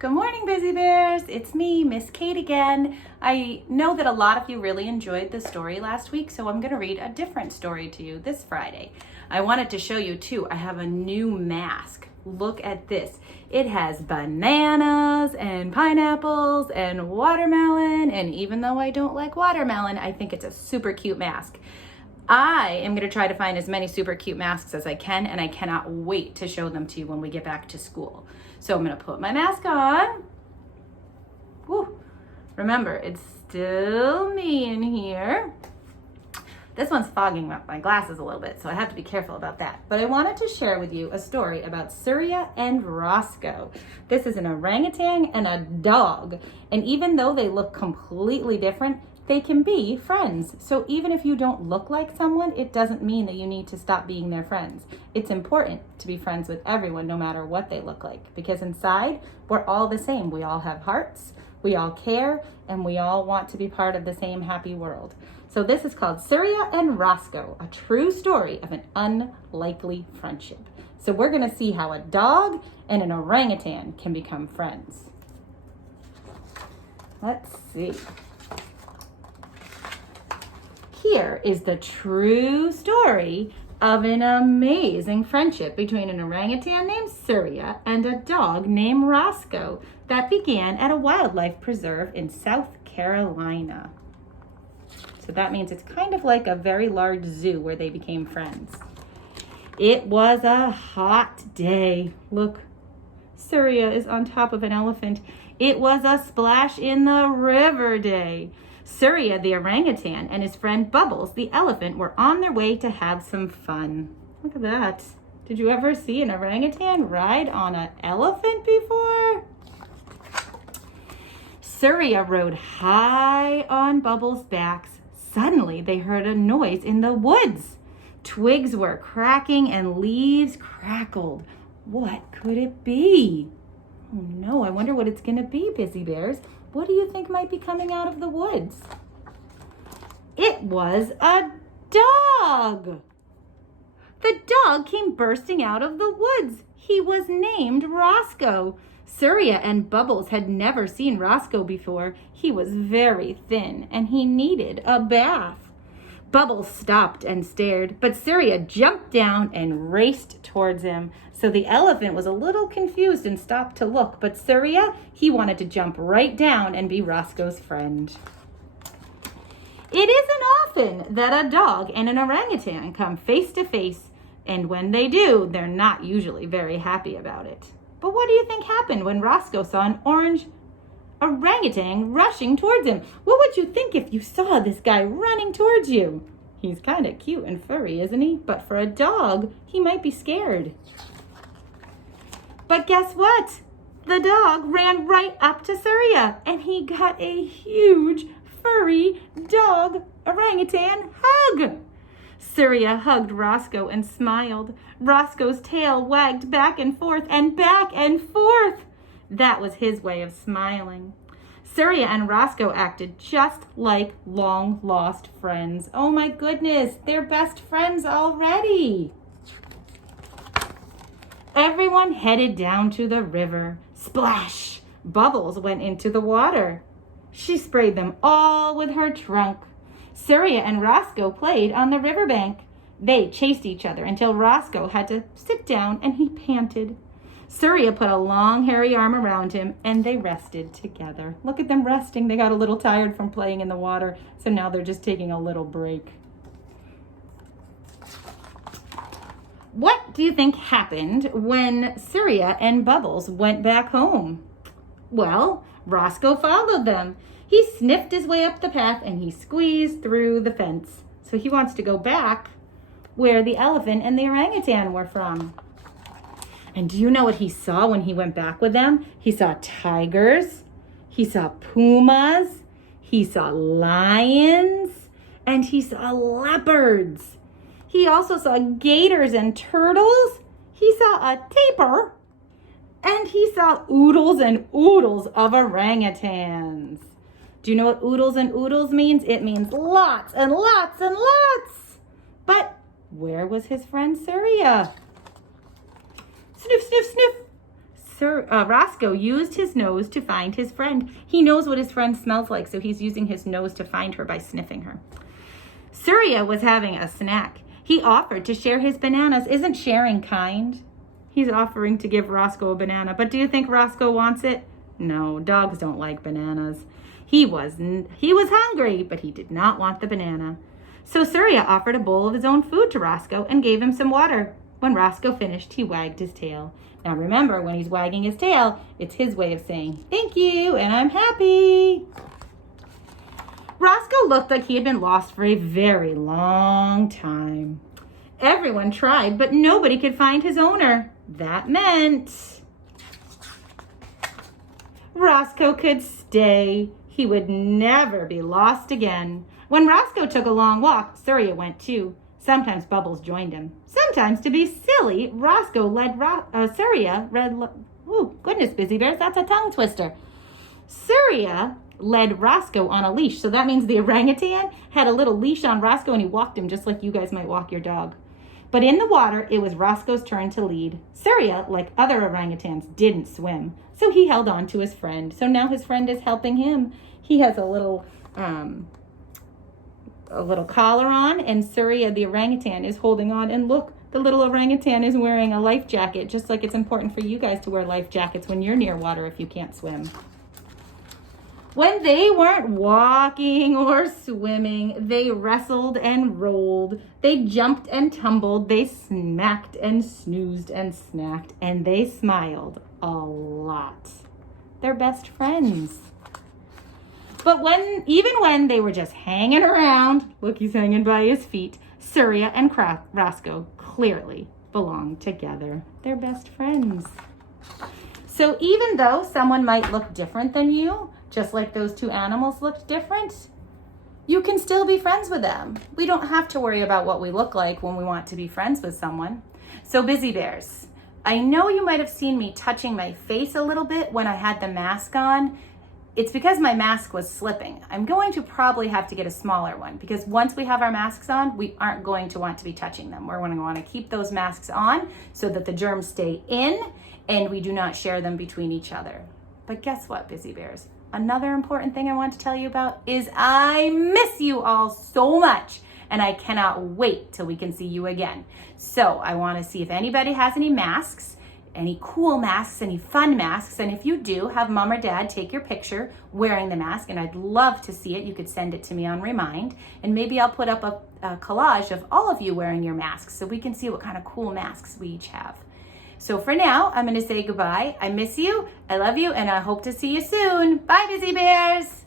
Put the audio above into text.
Good morning, Busy Bears. It's me, Miss Kate again. I know that a lot of you really enjoyed the story last week, so I'm going to read a different story to you this Friday. I wanted to show you too, I have a new mask. Look at this. It has bananas and pineapples and watermelon, and even though I don't like watermelon, I think it's a super cute mask. I am going to try to find as many super cute masks as I can, and I cannot wait to show them to you when we get back to school. So I'm going to put my mask on. Woo. Remember, it's still me in here. This one's fogging up my glasses a little bit, so I have to be careful about that. But I wanted to share with you a story about Surya and Roscoe. This is an orangutan and a dog. And even though they look completely different, they can be friends. So even if you don't look like someone, it doesn't mean that you need to stop being their friends. It's important to be friends with everyone, no matter what they look like, because inside, we're all the same. We all have hearts, we all care, and we all want to be part of the same happy world. So this is called Surya and Roscoe, a true story of an unlikely friendship. So we're gonna see how a dog and an orangutan can become friends. Let's see. Here is the true story of an amazing friendship between an orangutan named Surya and a dog named Roscoe that began at a wildlife preserve in South Carolina. So that means it's kind of like a very large zoo where they became friends. It was a hot day. Look, Surya is on top of an elephant. It was a splash in the river day. Surya, the orangutan, and his friend Bubbles, the elephant, were on their way to have some fun. Look at that. Did you ever see an orangutan ride on an elephant before? Surya rode high on Bubbles' backs. Suddenly, they heard a noise in the woods. Twigs were cracking and leaves crackled. What could it be? Oh no, I wonder what it's going to be, Busy Bears. What do you think might be coming out of the woods? It was a dog. The dog came bursting out of the woods. He was named Roscoe. Surya and Bubbles had never seen Roscoe before. He was very thin and he needed a bath. Bubbles stopped and stared, but Surya jumped down and raced towards him. So the elephant was a little confused and stopped to look, but Surya, he wanted to jump right down and be Roscoe's friend. It isn't often that a dog and an orangutan come face to face, and when they do, they're not usually very happy about it. But what do you think happened when Roscoe saw an orange orangutan rushing towards him? What would you think if you saw this guy running towards you? He's kind of cute and furry, isn't he? But for a dog, he might be scared. But guess what? The dog ran right up to Surya and he got a huge furry dog orangutan hug. Surya hugged Roscoe and smiled. Roscoe's tail wagged back and forth and back and forth. That was his way of smiling. Surya and Roscoe acted just like long-lost friends. Oh my goodness, they're best friends already. Everyone headed down to the river. Splash! Bubbles went into the water. She sprayed them all with her trunk. Surya and Roscoe played on the riverbank. They chased each other until Roscoe had to sit down and he panted. Surya put a long, hairy arm around him, and they rested together. Look at them resting. They got a little tired from playing in the water, so now they're just taking a little break. What do you think happened when Surya and Bubbles went back home? Well, Roscoe followed them. He sniffed his way up the path, and he squeezed through the fence. So he wants to go back where the elephant and the orangutan were from. And do you know what he saw when he went back with them? He saw tigers, he saw pumas, he saw lions, and he saw leopards. He also saw gators and turtles. He saw a tapir, and he saw oodles and oodles of orangutans. Do you know what oodles and oodles means? It means lots and lots and lots. But where was his friend Surya? Sniff, sniff, sniff. Roscoe used his nose to find his friend. He knows what his friend smells like, so he's using his nose to find her by sniffing her. Surya was having a snack. He offered to share his bananas. Isn't sharing kind? He's offering to give Roscoe a banana, but do you think Roscoe wants it? No, dogs don't like bananas. He was hungry, but he did not want the banana. So Surya offered a bowl of his own food to Roscoe and gave him some water. When Roscoe finished, he wagged his tail. Now remember, when he's wagging his tail, it's his way of saying, thank you, and I'm happy. Roscoe looked like he had been lost for a very long time. Everyone tried, but nobody could find his owner. That meant Roscoe could stay. He would never be lost again. When Roscoe took a long walk, Surya went too. Sometimes Bubbles joined him. Sometimes, to be silly, Roscoe led Surya. Goodness, Busy Bears, that's a tongue twister. Surya led Roscoe on a leash. So that means the orangutan had a little leash on Roscoe and he walked him just like you guys might walk your dog. But in the water, it was Roscoe's turn to lead. Surya, like other orangutans, didn't swim. So he held on to his friend. So now his friend is helping him. He has a little collar on, and Surya, the orangutan, is holding on. And look, the little orangutan is wearing a life jacket, just like it's important for you guys to wear life jackets when you're near water if you can't swim. When they weren't walking or swimming, they wrestled and rolled. They jumped and tumbled. They smacked and snoozed and snacked. And they smiled a lot. They're best friends. But even when they were just hanging around, look, he's hanging by his feet, Surya and Roscoe clearly belong together. They're best friends. So even though someone might look different than you, just like those two animals looked different, you can still be friends with them. We don't have to worry about what we look like when we want to be friends with someone. So Busy Bears, I know you might have seen me touching my face a little bit when I had the mask on. It's because my mask was slipping. I'm going to probably have to get a smaller one because once we have our masks on, we aren't going to want to be touching them. We're going to want to keep those masks on so that the germs stay in and we do not share them between each other. But guess what, Busy Bears? Another important thing I want to tell you about is I miss you all so much and I cannot wait till we can see you again. So I want to see if anybody has any masks, any cool masks, any fun masks. And if you do, have mom or dad take your picture wearing the mask and I'd love to see it. You could send it to me on Remind and maybe I'll put up a collage of all of you wearing your masks so we can see what kind of cool masks we each have. So for now, I'm going to say goodbye. I miss you, I love you, and I hope to see you soon. Bye, Busy Bears.